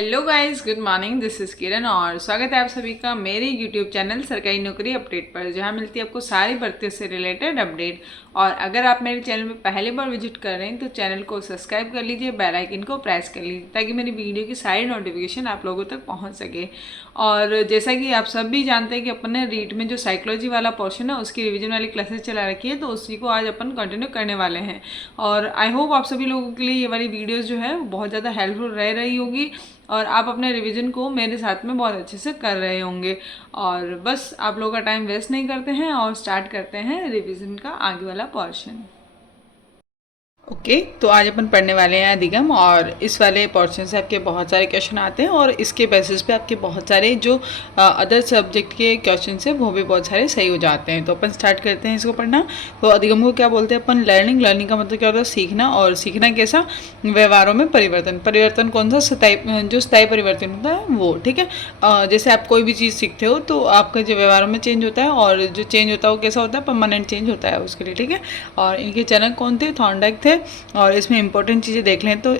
Hello guys, good morning. This is Kiran और स्वागत है आप सभी का मेरे यूट्यूब चैनल सरकारी नौकरी अपडेट पर, जहां मिलती है आपको सारी भर्तियों से रिलेटेड अपडेट। और अगर आप मेरे चैनल में पहली बार विजिट कर रहे हैं तो चैनल को सब्सक्राइब कर लीजिए, बेल आइकन को प्रेस कर लीजिए ताकि मेरी वीडियो की सारी नोटिफिकेशन आप लोगों तक पहुंच सके। और जैसा कि आप सब भी जानते हैं कि अपन ने रीट में जो साइकोलॉजी वाला पोर्शन है उसकी रिविजन वाली क्लासेस चला रखी है, तो उसी को आज अपन कंटिन्यू करने वाले हैं। और आई होप आप सभी लोगों के लिए ये वाली वीडियोज़ जो है बहुत ज़्यादा हेल्पफुल रह रही होगी और आप अपने रिवीजन को मेरे साथ में बहुत अच्छे से कर रहे होंगे। और बस आप लोगों का टाइम वेस्ट नहीं करते हैं और स्टार्ट करते हैं रिवीजन का आगे वाला पोर्शन। ओके तो आज अपन पढ़ने वाले हैं अधिगम, और इस वाले पोर्शन से आपके बहुत सारे क्वेश्चन आते हैं और इसके बेसिस पे आपके बहुत सारे जो अदर सब्जेक्ट के क्वेश्चन है वो भी बहुत सारे सही हो जाते हैं। तो अपन स्टार्ट करते हैं इसको पढ़ना। तो अधिगम को क्या बोलते हैं अपन? लर्निंग का मतलब क्या होता है? सीखना। और सीखना कैसा? व्यवहारों में परिवर्तन कौन सा? जो स्थायी परिवर्तन होता है वो। ठीक है, जैसे आप कोई भी चीज़ सीखते हो तो आपका जो व्यवहारों में चेंज होता है, और जो चेंज होता है वो कैसा होता है? परमानेंट चेंज होता है उसके लिए। ठीक है, और इनके जनक कौन थे? थॉर्नडाइक थे। और इसमें इंपॉर्टेंट चीज़ें देख लें तो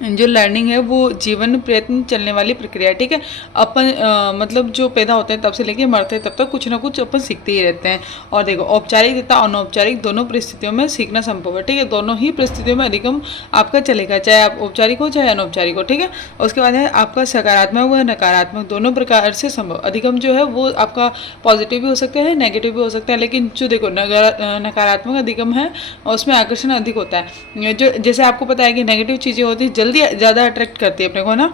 जो लर्निंग है वो जीवन प्रयत्न चलने वाली प्रक्रिया है। ठीक है, अपन मतलब जो पैदा होते हैं तब से लेके मरते हैं तब तक कुछ ना कुछ अपन सीखते ही रहते हैं। और देखो, औपचारिक तथा अनौपचारिक दोनों परिस्थितियों में सीखना संभव है। ठीक है, दोनों ही परिस्थितियों में अधिगम आपका चलेगा, चाहे आप औपचारिक हो चाहे अनौपचारिक हो। ठीक है, उसके बाद है आपका सकारात्मक व नकारात्मक दोनों प्रकार से संभव। अधिगम जो है वो आपका पॉजिटिव भी हो सकता है, नेगेटिव भी हो सकता है, लेकिन जो देखो नकारात्मक अधिगम है उसमें आकर्षण अधिक होता है। जो जैसे आपको पता है कि नेगेटिव चीज़ें होती है जल्दी ज़्यादा अट्रैक्ट करती है अपने को ना।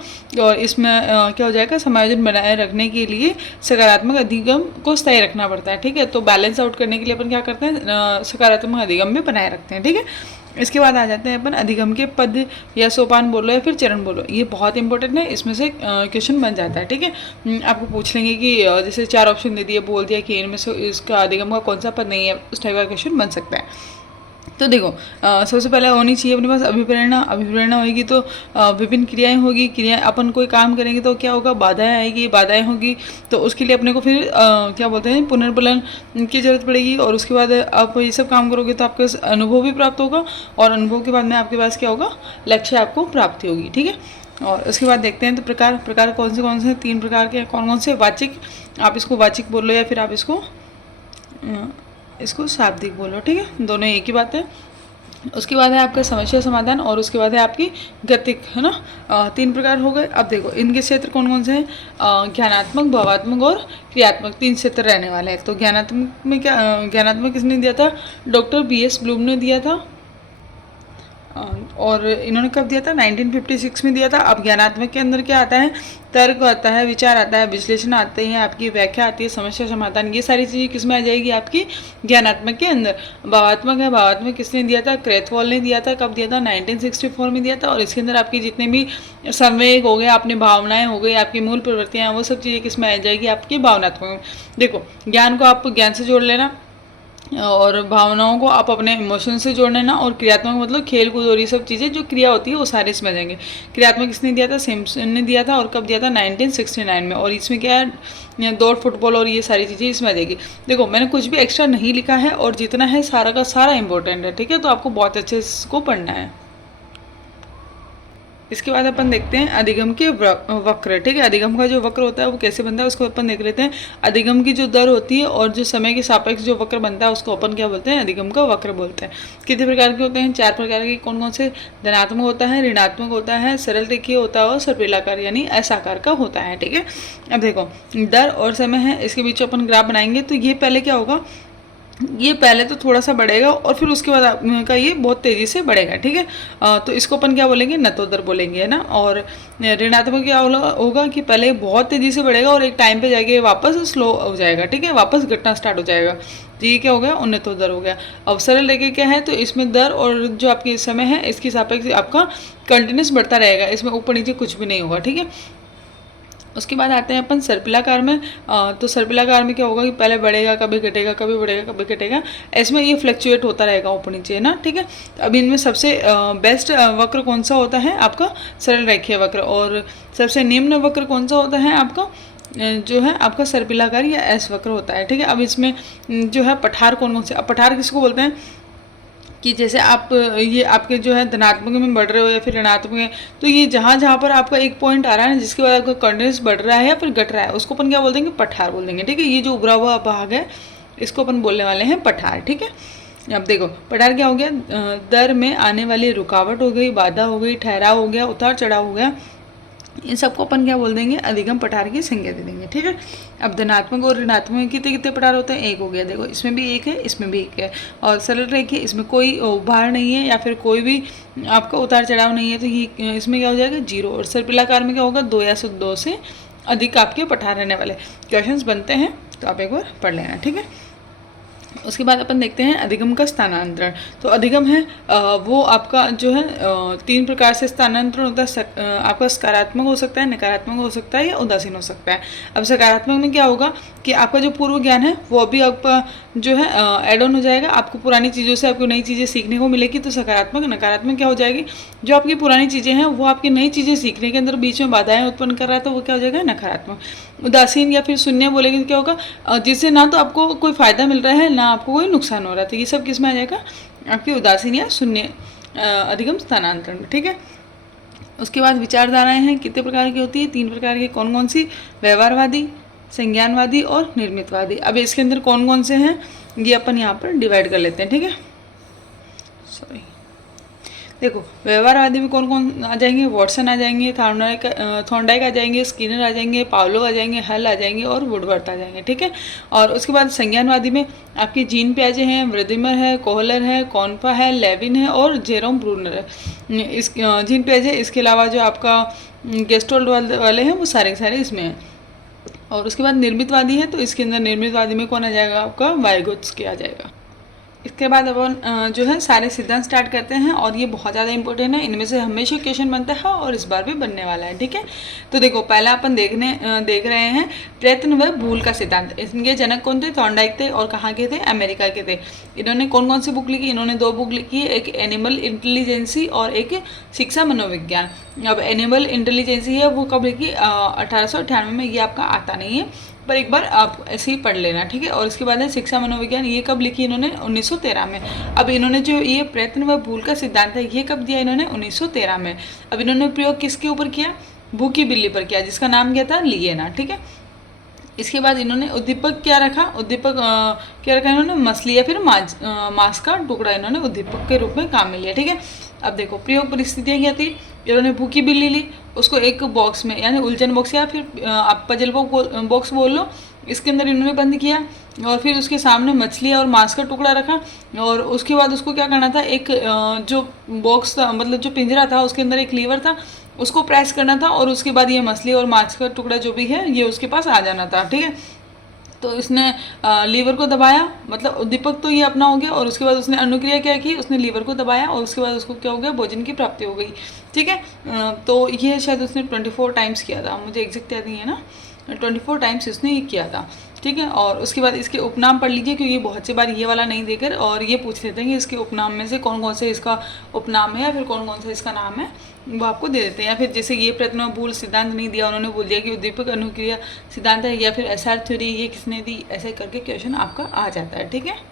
और इसमें क्या हो जाएगा? समायोजन बनाए रखने के लिए सकारात्मक अधिगम को स्थायी रखना पड़ता है। ठीक है, तो बैलेंस आउट करने के लिए अपन क्या करते हैं? सकारात्मक अधिगम भी बनाए रखते हैं। ठीक है, इसके बाद आ जाते हैं अपन अधिगम के पद या सोपान बोलो या फिर चरण बोलो। ये बहुत इंपॉर्टेंट है, इसमें से क्वेश्चन बन जाता है। ठीक है, आपको पूछ लेंगे कि जैसे 4 ऑप्शन दे दिए, बोल दिया कि इनमें से इसका अधिगम का कौन सा पद नहीं है, उस टाइप का क्वेश्चन बन सकता है। तो देखो, सबसे पहले होनी चाहिए अपने पास अभिप्रेरणा होगी तो विभिन्न क्रियाएं होगी। अपन कोई काम करेंगे तो क्या होगा? बाधाएं होगी। तो उसके लिए अपने को फिर क्या बोलते हैं, पुनर्बलन की जरूरत पड़ेगी। और उसके बाद आप ये सब काम करोगे तो आपको अनुभव भी प्राप्त होगा, और अनुभव के बाद में आपके पास क्या होगा? लक्ष्य आपको प्राप्ति होगी। ठीक है, और उसके बाद देखते हैं तो प्रकार कौन से 3 प्रकार के कौन से? वाचिक, आप इसको वाचिक बोल लो या फिर आप इसको शाब्दिक बोलो। ठीक है, दोनों एक ही बात है। उसके बाद है आपका समस्या समाधान, और उसके बाद है आपकी गतिक, है ना। 3 प्रकार हो गए। अब देखो इनके क्षेत्र कौन से हैं? ज्ञानात्मक, भावात्मक और क्रियात्मक, 3 क्षेत्र रहने वाले हैं। तो ज्ञानात्मक किसने दिया था? डॉक्टर BS ब्लूम ने दिया था। और इन्होंने कब दिया था? 1956 में दिया था। अब ज्ञानात्मक के अंदर क्या आता है? तर्क आता है, विचार आता है, विश्लेषण आते हैं, आपकी व्याख्या आती है, समस्या समाधान, ये सारी चीज़ें किस में आ जाएगी? आपकी ज्ञानात्मक के अंदर। भावात्मक है, भावात्मक किसने दिया था? क्रेथवॉल ने दिया था। कब दिया था? 1964 में दिया था। और इसके अंदर आपकी जितने भी संवेग हो गए, अपनी भावनाएं हो गई, आपकी मूल प्रवृत्तियाँ, वो सब चीज़ें किस में आ जाएगी? आपकी भावनात्मक। देखो, ज्ञान को आप ज्ञान से जोड़ लेना, और भावनाओं को आप अपने इमोशन से जोड़ना ना। और क्रियात्मक मतलब खेल कूद और ये सब चीज़ें जो क्रिया होती है वो सारे इसमें आ जाएंगे। क्रियात्मक किसने दिया था? सिम्पसन ने दिया था। और कब दिया था? 1969 में। और इसमें क्या है? दौड़, फुटबॉल और ये सारी चीज़ें इसमें आ जाएगी। देखो, मैंने कुछ भी एक्स्ट्रा नहीं लिखा है और जितना है सारा का सारा इंपॉर्टेंट है। ठीक है, तो आपको बहुत अच्छे से इसको पढ़ना है। इसके बाद अपन देखते हैं अधिगम के वक्र। ठीक है, अधिगम का जो वक्र होता है वो कैसे बनता है उसको अपन देख लेते हैं। अधिगम की जो दर होती है और जो समय के सापेक्ष जो वक्र बनता है उसको अपन क्या बोलते हैं? अधिगम का वक्र बोलते हैं। कितने प्रकार के होते हैं? 4 प्रकार के। कौन से? धनात्मक होता है, ऋणात्मक होता है, सरल रेखीय होता है और सर्पिलाकार यानी ऐसाकार का होता है। ठीक है, अब देखो दर और समय है, इसके बीच अपन ग्राफ बनाएंगे तो ये पहले क्या होगा? ये पहले तो थोड़ा सा बढ़ेगा और फिर उसके बाद आपका ये बहुत तेज़ी से बढ़ेगा। ठीक है, तो इसको अपन क्या बोलेंगे? नतोदर बोलेंगे, है ना। और ऋणात्मक क्या होगा कि पहले बहुत तेज़ी से बढ़ेगा और एक टाइम पे जाके वापस स्लो हो जाएगा। ठीक है, वापस घटना स्टार्ट हो जाएगा। तो ये क्या हो गया? उन्नतोदर हो गया। अब सरल रेखा क्या है? तो इसमें दर और जो आपकी समय है इसके सापेक्ष आपका कंटिन्यूस बढ़ता रहेगा, इसमें ऊपर नीचे कुछ भी नहीं होगा। ठीक है, उसके बाद आते हैं अपन सर्पिलाकार में। तो सर्पिलाकार में क्या होगा कि पहले बढ़ेगा, कभी घटेगा, कभी बढ़ेगा, कभी घटेगा, इसमें ये फ्लक्चुएट होता रहेगा ऊपर नीचे, है ना। ठीक है, तो अब इनमें सबसे बेस्ट वक्र कौन सा होता है? आपका सरल रेखीय वक्र। और सबसे निम्न वक्र कौन सा होता है? आपका जो है आपका सर्पिलाकार या एस वक्र होता है। ठीक है, अब इसमें जो है पठार कौन से? अब पठार किसको बोलते हैं? कि जैसे आप ये आपके जो है धनात्मक में बढ़ रहे हो या फिर ऋणात्मक में, तो ये जहाँ जहाँ पर आपका एक पॉइंट आ रहा है ना, जिसके बाद आपका कॉन्फिडेंस बढ़ रहा है या फिर घट रहा है, उसको अपन क्या बोल देंगे, पठार बोल देंगे। ठीक है, ये जो उभरा हुआ भाग है इसको अपन बोलने वाले हैं पठार। ठीक है, अब देखो पठार क्या हो गया, दर में आने वाली रुकावट हो गई, बाधा हो गई, ठहराव हो गया, उतार चढ़ाव हो गया, इन सबको अपन क्या बोल देंगे, अधिगम पठार की संज्ञा दे देंगे। ठीक है, अब धनात्मक और ऋणात्मक में कितने कितने पठार होते हैं, एक हो गया। देखो इसमें भी एक है, इसमें भी एक है, और सरल रेखी, इसमें कोई उभार नहीं है या फिर कोई भी आपका उतार चढ़ाव नहीं है, तो ये इसमें क्या हो जाएगा, जीरो। और सर्पिलाकार में क्या होगा, 2 या 2 से अधिक आपके पठार रहने वाले क्वेश्चंस बनते हैं, तो आप एक बार पढ़ लेना। ठीक है, उसके बाद अपन देखते हैं अधिगम का स्थानांतरण। तो अधिगम है वो आपका जो है 3 प्रकार से स्थानांतरण होता है। आपका सकारात्मक हो सकता है, नकारात्मक हो सकता है या उदासीन हो सकता है। अब सकारात्मक में क्या होगा कि आपका जो पूर्व ज्ञान है वो अभी आपका जो है एड ऑन हो जाएगा, आपको पुरानी चीज़ों से आपको नई चीज़ें सीखने को मिलेगी, तो सकारात्मक। नकारात्मक क्या हो जाएगी, जो आपकी पुरानी चीज़ें हैं वो आपकी नई चीज़ें सीखने के अंदर बीच में बाधाएं उत्पन्न कर रहा है, तो वो क्या हो जाएगा, नकारात्मक। उदासीन या फिर शून्य बोलेंगे तो क्या होगा, जिससे ना तो आपको कोई फ़ायदा मिल रहा है ना आपको कोई नुकसान हो रहा है, तो ये सब किस में आ जाएगा, आपकी उदासीन या शून्य अधिगम स्थानांतरण। ठीक है, उसके बाद विचारधाराएं हैं, कितने प्रकार की होती है, 3 प्रकार की। कौन कौन सी, व्यवहारवादी, संज्ञानवादी और निर्मितवादी। अब इसके अंदर कौन कौन से हैं ये अपन यहाँ पर डिवाइड कर लेते हैं। ठीक है, सॉरी, देखो व्यवहारवादी में कौन कौन आ जाएंगे, वॉटसन आ जाएंगे, थॉर्नडाइक आ जाएंगे, स्किनर आ जाएंगे, पावलोव आ जाएंगे, हल आ जाएंगे और वुडवर्थ आ जाएंगे। ठीक है, और उसके बाद संज्ञानवादी में आपके जीन पियाजे हैं, व्रदिमर है, कोहलर है, कॉन्फा है, लेविन है और जेरोम ब्रूनर है। इस जीन पियाजे, इसके अलावा जो आपका गेस्टोल्ड वाले हैं वो सारे के सारे इसमें हैं। और उसके बाद निर्मितवादी है, तो इसके अंदर निर्मितवादी में कौन आ जाएगा, आपका वाइगोत्स्की आ जाएगा। इसके बाद अपन जो है सारे सिद्धांत स्टार्ट करते हैं, और ये बहुत ज़्यादा इंपॉर्टेंट है, इनमें से हमेशा क्वेश्चन बनता है और इस बार भी बनने वाला है। ठीक है, तो देखो पहला अपन देख रहे हैं प्रयत्न व भूल का सिद्धांत। इनके जनक कौन थे, थॉर्नडाइक थे, और कहाँ के थे, अमेरिका के थे। इन्होंने कौन कौन सी बुक लिखी, इन्होंने 2 बुक लिखी है, एक एनिमल इंटेलिजेंसी और एक शिक्षा मनोविज्ञान। अब एनिमल इंटेलिजेंसी है वो कब लिखी, 1898 में, ये आपका आता नहीं है पर एक बार आप ऐसे ही पढ़ लेना। ठीक है, और इसके बाद है शिक्षा मनोविज्ञान, ये कब लिखी इन्होंने, 1913 में। अब इन्होंने जो ये प्रयत्न व भूल का सिद्धांत है ये कब दिया इन्होंने, 1913 में। अब इन्होंने प्रयोग किसके ऊपर किया, भूखी बिल्ली पर किया, जिसका नाम क्या था, लिएना। ठीक है, इसके बाद इन्होंने उद्दीपक क्या रखा, उद्दीपक क्या रखा इन्होंने, मछली या फिर मांस का टुकड़ा इन्होंने उद्दीपक के रूप में काम में लिया। ठीक है, अब देखो प्रयोग परिस्थितियाँ क्या थी, इन्होंने भूखी बिल्ली ली, उसको एक बॉक्स में यानी उलझन बॉक्स या फिर आप पजल बॉक्स बोल लो, इसके अंदर इन्होंने बंद किया, और फिर उसके सामने मछली और मांस का टुकड़ा रखा, और उसके बाद उसको क्या करना था, एक जो बॉक्स था मतलब जो पिंजरा था उसके अंदर एक लीवर था, उसको प्रेस करना था, और उसके बाद ये मछली और मांस का टुकड़ा जो भी है ये उसके पास आ जाना था। ठीक है, तो इसने लीवर को दबाया, मतलब उद्दीपक तो ये अपना हो गया, और उसके बाद उसने अनुक्रिया क्या की, उसने लीवर को दबाया, और उसके बाद उसको क्या हो गया, भोजन की प्राप्ति हो गई। ठीक है, तो ये शायद उसने 24 टाइम्स किया था, मुझे एग्जैक्ट याद नहीं है ना, 24 टाइम्स इसने ये किया था। ठीक है, और उसके बाद इसके उपनाम पढ़ लीजिए, क्योंकि बहुत सी बार ये वाला नहीं देकर और ये पूछ लेते हैं कि इसके उपनाम में से कौन कौन से इसका उपनाम है या फिर कौन कौन सा इसका नाम है, वो आपको दे देते हैं। या फिर जैसे ये प्रयत्न भूल सिद्धांत नहीं दिया, उन्होंने बोल दिया कि उद्दीपक अनुक्रिया सिद्धांत है, या फिर एसआर थ्योरी ये किसने दी, ऐसे करके क्वेश्चन आपका आ जाता है। ठीक है,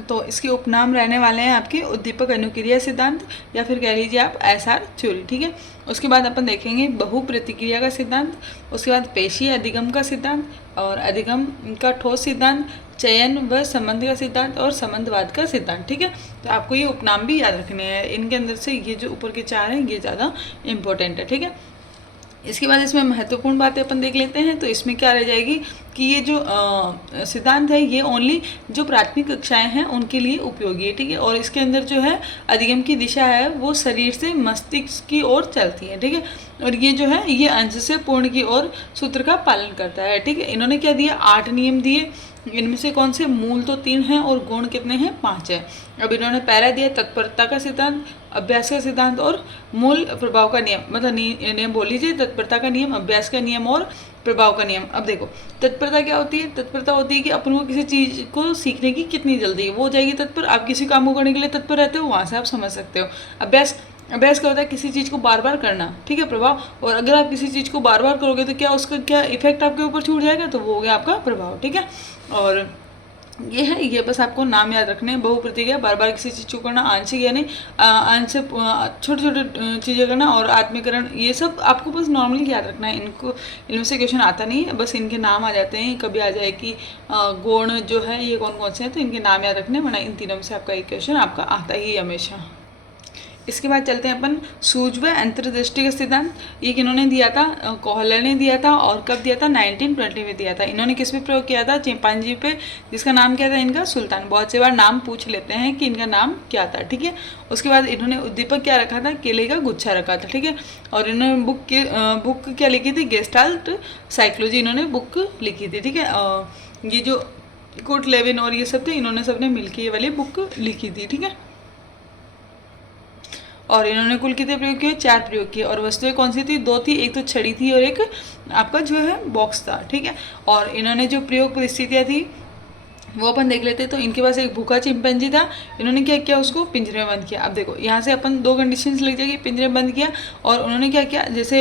तो इसके उपनाम रहने वाले हैं आपके उद्दीपक अनुक्रिया सिद्धांत, या फिर कह लीजिए आप एसआर थ्योरी। ठीक है, उसके बाद अपन देखेंगे बहु प्रतिक्रिया का सिद्धांत, उसके बाद पेशी अधिगम का सिद्धांत, और अधिगम का ठोस सिद्धांत, चयन व संबंध का सिद्धांत, और संबंधवाद का सिद्धांत। ठीक है, तो आपको ये उपनाम भी याद रखने हैं, इनके अंदर से ये जो ऊपर के 4 हैं ये ज़्यादा इंपॉर्टेंट है। ठीक है, इसके बाद इसमें महत्वपूर्ण बातें अपन देख लेते हैं। तो इसमें क्या रह जाएगी कि ये जो सिद्धांत है ये ओनली जो प्राथमिक कक्षाएं हैं उनके लिए उपयोगी है। ठीक है, और इसके अंदर जो है अधिगम की दिशा है वो शरीर से मस्तिष्क की ओर चलती है। ठीक है, और ये जो है ये अंश से पूर्ण की ओर सूत्र का पालन करता है। ठीक है, इन्होंने क्या दिया, 8 नियम दिए, इनमें से कौन से, मूल तो 3 हैं और गुण कितने हैं, 5 है। अब इन्होंने पहला दिया तत्परता का सिद्धांत, अभ्यास का सिद्धांत और मूल प्रभाव का नियम, मतलब नियम बोल लीजिए, तत्परता का नियम, अभ्यास का नियम और प्रभाव का नियम। अब देखो तत्परता क्या होती है, तत्परता होती है कि अपन को किसी चीज़ को सीखने की कितनी जल्दी है, वो हो जाएगी तत्पर। आप किसी काम को करने के लिए तत्पर रहते हो, वहाँ से आप समझ सकते हो। अभ्यास क्या होता है, किसी चीज़ को बार बार करना। ठीक है, प्रभाव, और अगर आप किसी चीज़ को बार बार करोगे तो क्या उसका क्या इफेक्ट आपके ऊपर छूट जाएगा, तो वो हो गया आपका प्रभाव। ठीक है, और ये है, ये बस आपको नाम याद रखने हैं। बहुप्रतीक है, बार बार किसी चीज़ को करना, आंशिक यानी आंशिक छोटे छोटे चीज़ें करना, और आत्मीकरण, ये सब आपको बस नॉर्मली याद रखना है। इनको इनमें से क्वेश्चन आता नहीं है, बस इनके नाम आ जाते हैं। कभी आ जाए कि गुण जो है ये कौन कौन से हैं, तो इनके नाम याद रखने, वरना इन तीनों में से आपका एक क्वेश्चन आपका आता ही हमेशा। इसके बाद चलते हैं अपन सूझ व अंतर्दृष्टि का सिद्धांत। ये किन्होंने दिया था? कोहलर ने दिया था। और कब दिया था? 1920 में दिया था। इन्होंने किस पे प्रयोग किया था? चिंपांजी पे, जिसका नाम क्या था इनका? सुल्तान। बहुत से बार नाम पूछ लेते हैं कि इनका नाम क्या था, ठीक है। उसके बाद इन्होंने उद्दीपक क्या रखा था? केले का गुच्छा रखा था, ठीक है। और इन्होंने बुक क्या लिखी थी? गेस्टाल्ट साइकोलॉजी इन्होंने बुक लिखी थी, ठीक है। ये जो कोट लेविन और ये सब थे, इन्होंने सबने मिलकर ये वाली बुक लिखी थी, ठीक है। और इन्होंने कुल कितने प्रयोग किए? 4 प्रयोग किए। और वस्तुएं कौन सी थी? 2 थी, एक तो छड़ी थी और एक आपका जो है बॉक्स था, ठीक है। और इन्होंने जो प्रयोग परिस्थितियाँ थी वो अपन देख लेते हैं। तो इनके पास एक भूखा चिंपैंजी था, इन्होंने क्या किया? उसको पिंजरे में बंद किया। अब देखो यहाँ से अपन 2 कंडीशंस लग जाएगी। पिंजरे में बंद किया, और उन्होंने क्या किया? जैसे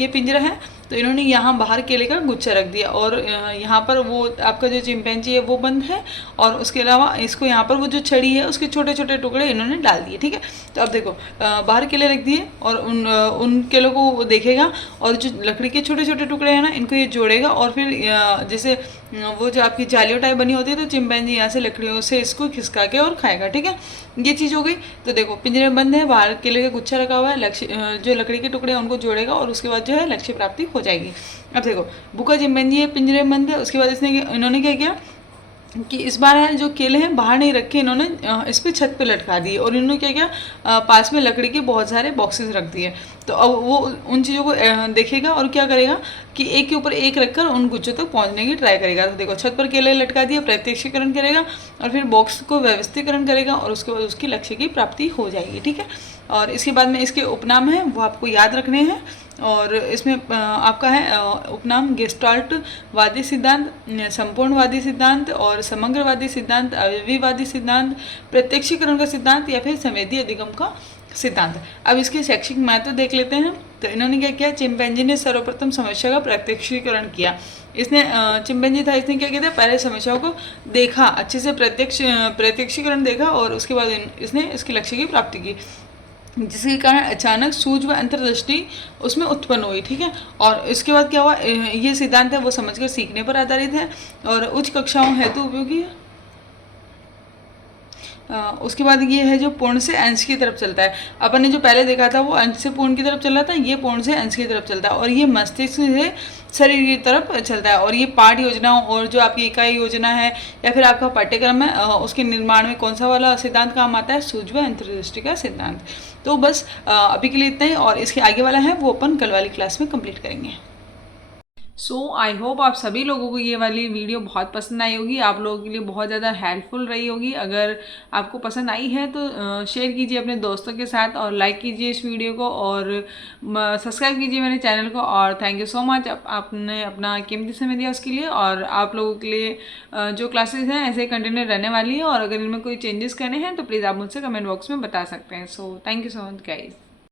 ये पिंजरा है, तो इन्होंने यहाँ बाहर केले का गुच्छा रख दिया, और यहाँ पर वो आपका जो चिंपैंजी है वो बंद है, और उसके अलावा इसको यहाँ पर वो जो छड़ी है उसके छोटे छोटे टुकड़े इन्होंने डाल दिए, ठीक है। तो अब देखो बाहर केले रख दिए, और उन केलों को वो देखेगा, और जो लकड़ी के छोटे छोटे टुकड़े हैं ना, इनको ये जोड़ेगा, और फिर जैसे वो जो आपकी जालियों टाइप बनी होती है, तो चिंपैंजी यहाँ से लकड़ियों से इसको खिसका के और खाएगा, ठीक है। ये चीज़ हो गई। तो देखो पिंजरे में बंद है, बाहर केले का गुच्छा रखा हुआ है, लक्ष्य जो लकड़ी के टुकड़े हैं उनको जोड़ेगा, और उसके बाद जो है लक्ष्य प्राप्ति हो जाएगी। अब देखो भूखा चिंपैंजी है, पिंजरे में बंद है। उसके बाद इन्होंने क्या किया कि इस बार है जो केले हैं बाहर नहीं रखे, इन्होंने इस पर छत पे लटका दिए, और इन्होंने क्या किया? पास में लकड़ी के बहुत सारे बॉक्सेस रख दिए। तो अब वो उन चीज़ों को देखेगा, और क्या करेगा कि एक के ऊपर एक रखकर उन गुच्छों तक पहुंचने की ट्राई करेगा। तो देखो छत पर केले लटका दिया, प्रत्यक्षीकरण करेगा, और फिर बॉक्स को व्यवस्थीकरण करेगा, और उसके बाद उसकी लक्ष्य की प्राप्ति हो जाएगी, ठीक है। और इसके बाद में इसके उपनाम हैं वो आपको याद रखने हैं। और इसमें आपका है उपनाम गेस्टाल्ट वादी सिद्धांत, संपूर्णवादी सिद्धांत, और समग्रवादी सिद्धांत, अवयवीवादी सिद्धांत, प्रत्यक्षीकरण का सिद्धांत, या फिर संवेदी अधिगम का सिद्धांत। अब इसके शैक्षिक महत्व देख लेते हैं। तो इन्होंने क्या किया? चिंपैंजी ने सर्वप्रथम समस्या का प्रत्यक्षीकरण किया। इसने चिंपैंजी था, इसने क्या किया था? पहले समस्याओं को देखा, अच्छे से प्रत्यक्षीकरण देखा, और उसके बाद इसने इसके लक्ष्य की प्राप्ति की, जिसके कारण अचानक सूझ व अंतर्दृष्टि उसमें उत्पन्न हुई, ठीक है। और इसके बाद क्या हुआ? ये सिद्धांत है वो समझकर सीखने पर आधारित है, और उच्च कक्षाओं हेतु उपयोगी है। उसके बाद ये है जो पूर्ण से अंश की तरफ चलता है। अपन ने जो पहले देखा था वो अंश से पूर्ण की तरफ चल रहा था, ये पूर्ण से अंश की तरफ चलता है, और ये मस्तिष्क से शरीर की तरफ चलता है। और ये पाठ योजनाओं और जो आपकी इकाई योजना है या फिर आपका पाठ्यक्रम है उसके निर्माण में कौन सा वाला सिद्धांत काम आता है? सूझ व अंतर्दृष्टि का सिद्धांत। तो बस अभी के लिए इतना ही, और इसके आगे वाला है वो अपन कल वाली क्लास में कंप्लीट करेंगे। सो आई होप आप सभी लोगों को ये वाली वीडियो बहुत पसंद आई होगी, आप लोगों के लिए बहुत ज़्यादा हेल्पफुल रही होगी। अगर आपको पसंद आई है तो शेयर कीजिए अपने दोस्तों के साथ, और लाइक कीजिए इस वीडियो को, और सब्सक्राइब कीजिए मेरे चैनल को। और थैंक यू सो मच, आपने अपना कीमती समय दिया उसके लिए। और आप लोगों के लिए जो क्लासेस हैं ऐसे कंटिन्यू रहने वाली है, और अगर इनमें कोई चेंजेस करने हैं तो प्लीज़ आप मुझसे कमेंट बॉक्स में बता सकते हैं। So thank you so much guys.